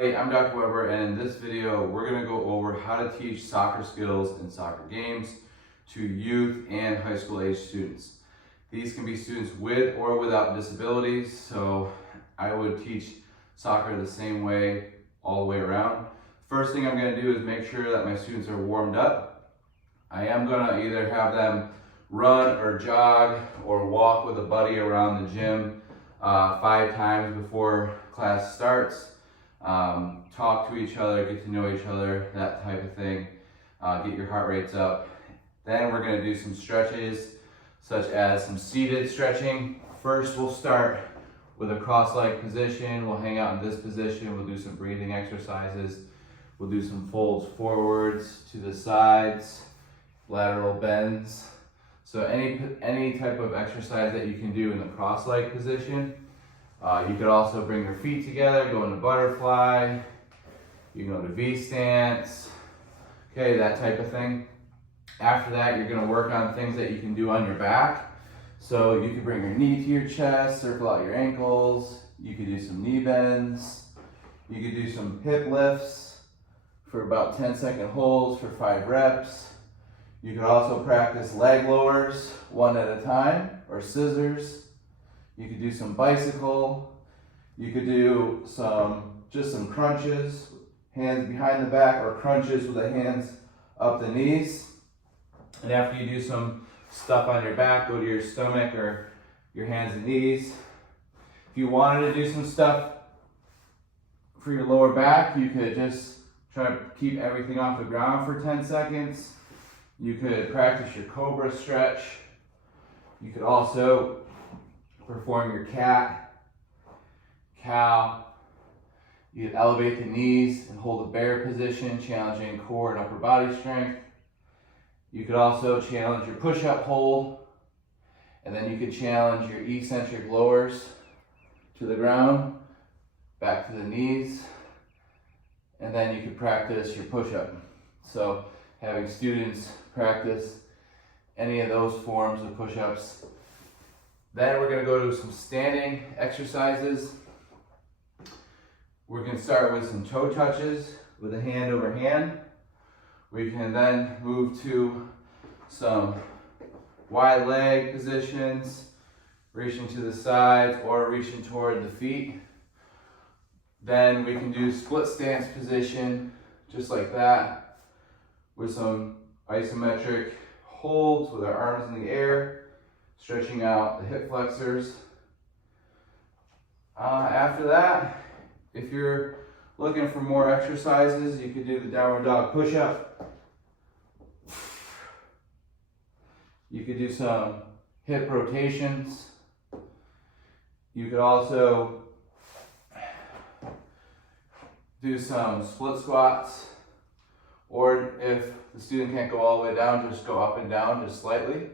Hey, I'm Dr. Weber, and in this video, we're going to go over how to teach soccer skills and soccer games to youth and high school age students. These can be students with or without disabilities, so I would teach soccer the same way all the way around. First thing I'm going to do is make sure that my students are warmed up. I am going to either have them run or jog or walk with a buddy around the gym 5 times before class starts. Talk to each other, get to know each other, that type of thing. Get your heart rates up. Then we're going to do some stretches, such as some seated stretching. First, we'll start with a cross-leg position. We'll hang out in this position. We'll do some breathing exercises. We'll do some folds forwards to the sides, lateral bends. So any type of exercise that you can do in the cross-leg position. You could also bring your feet together, go into butterfly, you can go to V stance, okay, that type of thing. After that, you're going to work on things that you can do on your back. So you could bring your knee to your chest, circle out your ankles, you could do some knee bends, you could do some hip lifts for about 10-second holds for 5 reps. You could also practice leg lowers 1 at a time, or scissors. You could do some bicycle. You could do just some crunches, hands behind the back, or crunches with the hands up the knees. And after you do some stuff on your back, go to your stomach or your hands and knees. If you wanted to do some stuff for your lower back, you could just try to keep everything off the ground for 10 seconds. You could practice your cobra stretch. You could also perform your cat, cow. You could elevate the knees and hold a bear position, challenging core and upper body strength. You could also challenge your push-up hold, and then you could challenge your eccentric lowers to the ground, back to the knees, and then you could practice your push-up. So having students practice any of those forms of push-ups. Then we're going to go to some standing exercises. We're going to start with some toe touches with a hand over hand. We can then move to some wide leg positions, reaching to the sides or reaching toward the feet. Then we can do split stance position, just like that, with some isometric holds with our arms in the air, stretching out the hip flexors. After that, if you're looking for more exercises, you could do the downward dog push-up. You could do some hip rotations. You could also do some split squats, or if the student can't go all the way down, just go up and down just slightly.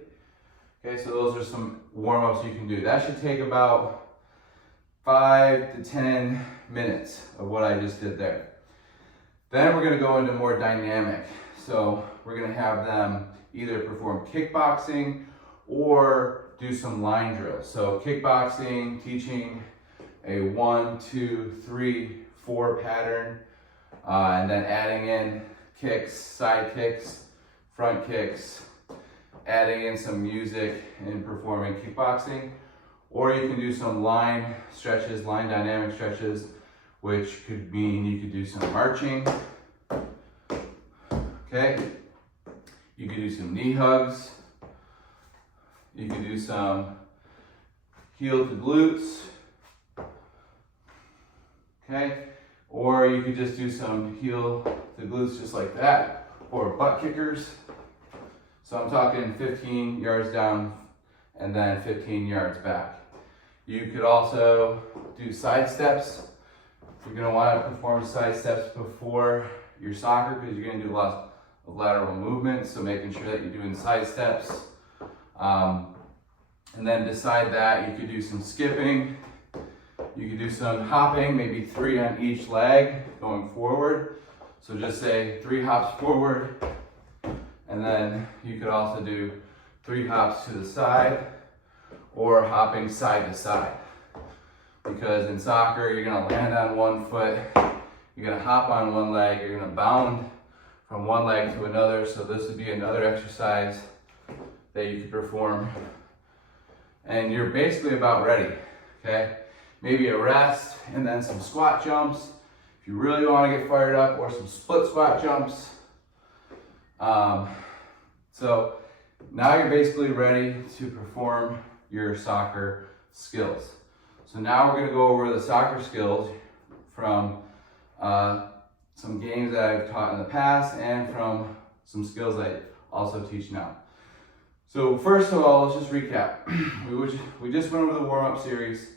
Okay, so those are some warm-ups you can do. That should take about 5 to 10 minutes of what I just did there. Then we're going to go into more dynamic. So we're going to have them either perform kickboxing or do some line drills. So kickboxing, teaching a 1, 2, 3, 4 pattern, and then adding in kicks, side kicks, front kicks, adding in some music and performing kickboxing. Or you can do some line stretches, line dynamic stretches, which could mean you could do some marching. Okay. You could do some knee hugs. You could do some heel to glutes. Okay. Or you could just do some heel to glutes just like that, or butt kickers. So I'm talking 15 yards down and then 15 yards back. You could also do side steps. You're going to want to perform side steps before your soccer because you're going to do lots of lateral movement. So making sure that you're doing side steps. And then beside that, you could do some skipping. You could do some hopping, maybe 3 on each leg going forward. So just say 3 hops forward. And then you could also do 3 hops to the side or hopping side to side. Because in soccer, you're gonna land on one foot You're gonna hop on one leg, you're gonna bound from one leg to another. So this would be another exercise that you could perform. And you're basically about ready, okay? Maybe a rest and then some squat jumps if you really want to get fired up, or some split squat jumps. So now you're basically ready to perform your soccer skills. So now we're going to go over the soccer skills from some games that I've taught in the past and from some skills I also teach now. So first of all, let's just recap. We just went over the warm-up series.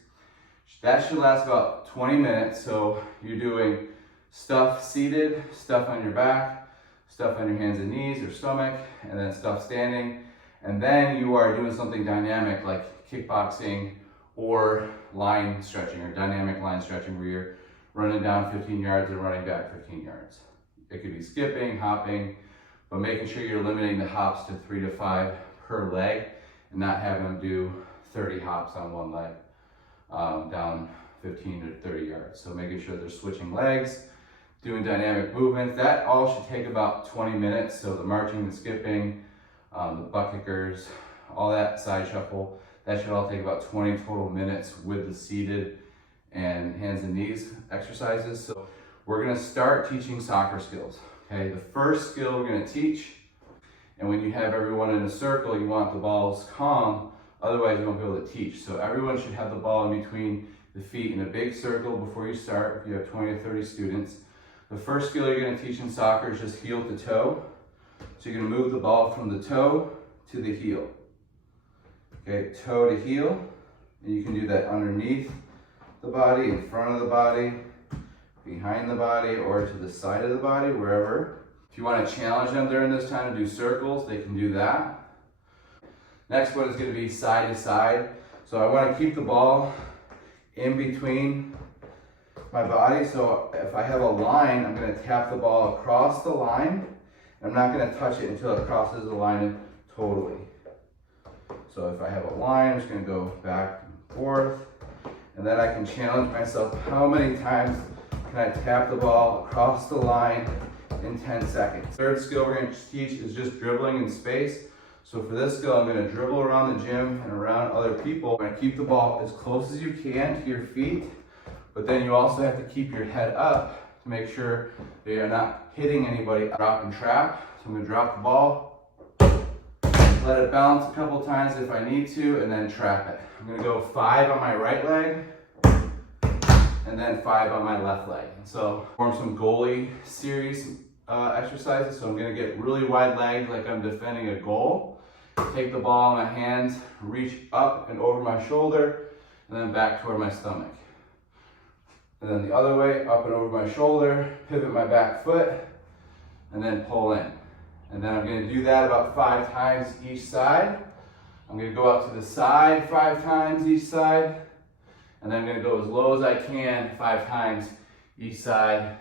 That should last about 20 minutes. So you're doing stuff seated, stuff on your back, stuff on your hands and knees or stomach, and then stuff standing. And then you are doing something dynamic like kickboxing or line stretching or dynamic line stretching, where you're running down 15 yards and running back 15 yards. It could be skipping, hopping, but making sure you're limiting the hops to 3 to 5 per leg and not having them do 30 hops on one leg down 15 to 30 yards. So making sure they're switching legs, doing dynamic movements. That all should take about 20 minutes. So the marching, the skipping, the butt kickers, all that side shuffle, that should all take about 20 total minutes with the seated and hands and knees exercises. So we're gonna start teaching soccer skills. Okay, the first skill we're gonna teach, and when you have everyone in a circle, you want the balls calm, otherwise you won't be able to teach. So everyone should have the ball in between the feet in a big circle before you start, if you have 20 to 30 students. The first skill you're gonna teach in soccer is just heel to toe. So you're gonna move the ball from the toe to the heel. Okay, toe to heel, and you can do that underneath the body, in front of the body, behind the body, or to the side of the body, wherever. If you want to challenge them during this time to do circles, they can do that. Next one is going to be side to side. So I want to keep the ball in between my body. So if I have a line, I'm going to tap the ball across the line. I'm not going to touch it until it crosses the line totally. So if I have a line, I'm just going to go back and forth. And then I can challenge myself, how many times can I tap the ball across the line in 10 seconds. Third skill we're going to teach is just dribbling in space. So for this skill, I'm going to dribble around the gym and around other people. I'm going to keep the ball as close as you can to your feet, but then you also have to keep your head up to make sure that you're not hitting anybody. Drop and trap. So I'm going to drop the ball, let it bounce a couple times if I need to, and then trap it. I'm going to go 5 on my right leg, and then 5 on my left leg. So form some goalie series exercises. So I'm gonna get really wide legged like I'm defending a goal. Take the ball in my hands, reach up and over my shoulder, and then back toward my stomach. And then the other way, up and over my shoulder, pivot my back foot, and then pull in. And then I'm gonna do that about 5 times each side. I'm gonna go out to the side 5 times each side. And then I'm gonna go as low as I can 5 times each side.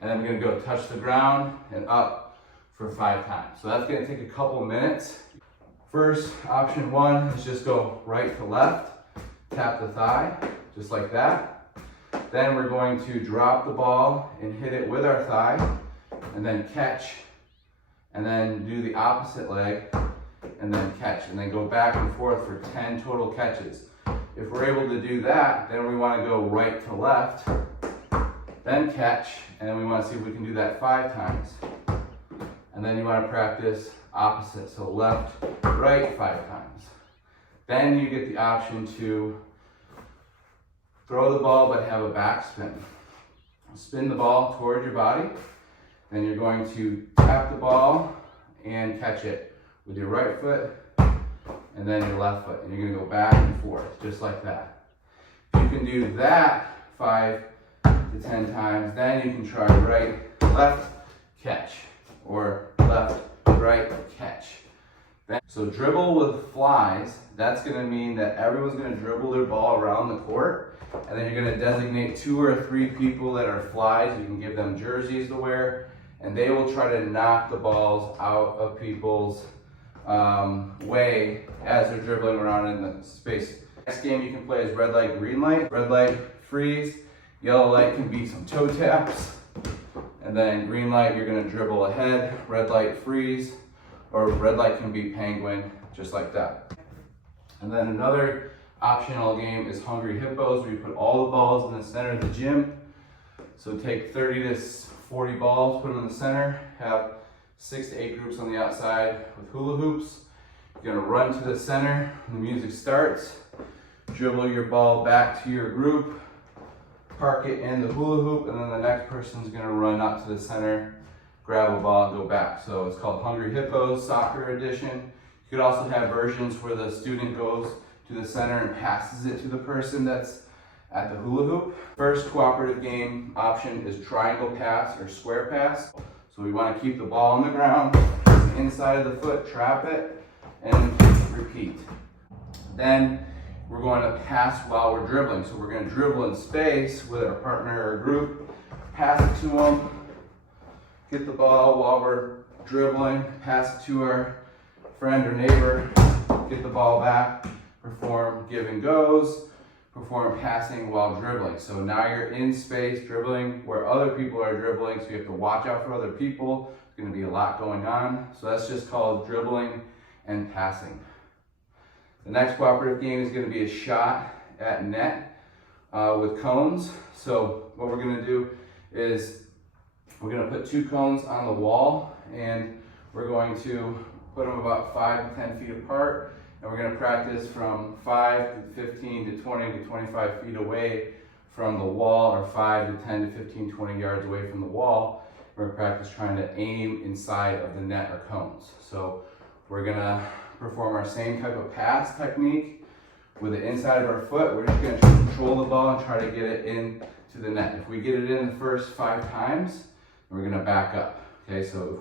And then I'm gonna go touch the ground and up for 5 times. So that's gonna take a couple minutes. First, option 1 is just go right to left, tap the thigh, just like that. Then we're going to drop the ball and hit it with our thigh, and then catch, and then do the opposite leg, and then catch, and then go back and forth for 10 total catches. If we're able to do that, then we want to go right to left, then catch, and then we want to see if we can do that 5 times. And then you want to practice opposite, so left, right 5 times. Then you get the option to throw the ball but have a backspin. Spin the ball towards your body, then you're going to tap the ball and catch it with your right foot and then your left foot, and you're going to go back and forth just like that. If you can do that 5 to 10 times, then you can try right, left, catch, or left, right, catch. So dribble with flies, that's going to mean that everyone's going to dribble their ball around the court, and then you're going to designate 2 or 3 people that are flies. You can give them jerseys to wear, and they will try to knock the balls out of people's way as they're dribbling around in the space. Next game you can play is red light, green light. Red light, freeze. Yellow light can be some toe taps. And then green light, you're gonna dribble ahead, red light, freeze, or red light can be penguin, just like that. And then another optional game is Hungry Hippos, where you put all the balls in the center of the gym. So take 30 to 40 balls, put them in the center, have 6 to 8 groups on the outside with hula hoops. You're gonna run to the center when the music starts, dribble your ball back to your group, park it in the hula hoop, and then the next person's gonna run out to the center, grab a ball and go back. So it's called Hungry Hippos, soccer edition. You could also have versions where the student goes to the center and passes it to the person that's at the hula hoop. First cooperative game option is triangle pass or square pass. So we want to keep the ball on the ground, inside of the foot, trap it, and repeat. Then we're going to pass while we're dribbling. So we're going to dribble in space with our partner or group, pass it to them, get the ball while we're dribbling, pass it to our friend or neighbor, get the ball back, perform give and goes, perform passing while dribbling. So now you're in space dribbling where other people are dribbling, so you have to watch out for other people. There's gonna be a lot going on. So that's just called dribbling and passing. The next cooperative game is gonna be a shot at net with cones. So what we're gonna do is we're gonna put 2 cones on the wall, and we're going to put them about 5 to 10 feet apart. And we're gonna practice from 5 to 15 to 20 to 25 feet away from the wall, or 5 to 10 to 15, 20 yards away from the wall. We're gonna practice trying to aim inside of the net or cones. So we're gonna perform our same type of pass technique with the inside of our foot. We're just gonna control the ball and try to get it into the net. If we get it in the first 5 times, we're gonna back up. Okay, so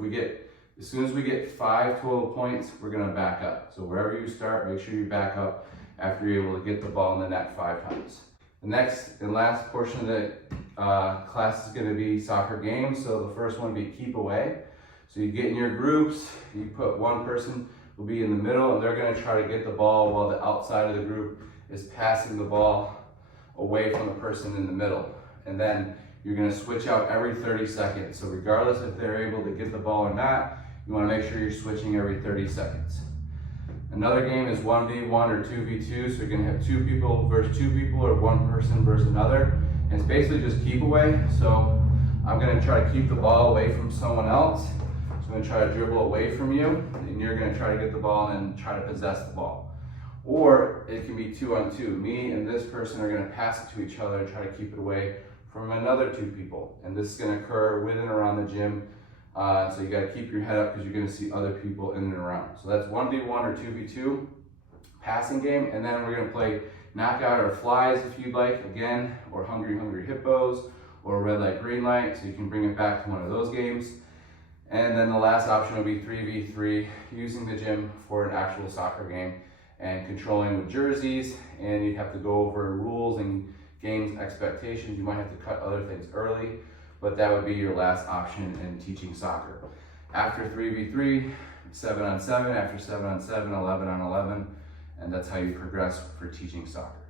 as soon as we get 5 total points, we're gonna back up. So wherever you start, make sure you back up after you're able to get the ball in the net 5 times. The next and last portion of the class is gonna be soccer games. So the first one will be keep away. So you get in your groups, you put one person will be in the middle, and they're gonna try to get the ball while the outside of the group is passing the ball away from the person in the middle. And then you're gonna switch out every 30 seconds. So regardless if they're able to get the ball or not, you wanna make sure you're switching every 30 seconds. Another game is 1v1 or 2v2. So you're gonna have 2 people versus 2 people, or 1 person versus another. And it's basically just keep away. So I'm gonna try to keep the ball away from someone else. So I'm gonna try to dribble away from you, and you're gonna try to get the ball and try to possess the ball. Or it can be 2 on 2. Me and this person are gonna pass it to each other and try to keep it away from another 2 people. And this is gonna occur with and around the gym. So you gotta keep your head up because you're gonna see other people in and around. So that's 1v1 or 2v2 passing game. And then we're gonna play knockout or flies if you'd like, again, or Hungry Hippos, or red light, green light. So you can bring it back to one of those games. And then the last option will be 3v3, using the gym for an actual soccer game and controlling with jerseys. And you'd have to go over rules and games expectations. You might have to cut other things early, but that would be your last option in teaching soccer. After 3v3, 7 on 7, after 7 on 7, 11 on 11, and that's how you progress for teaching soccer.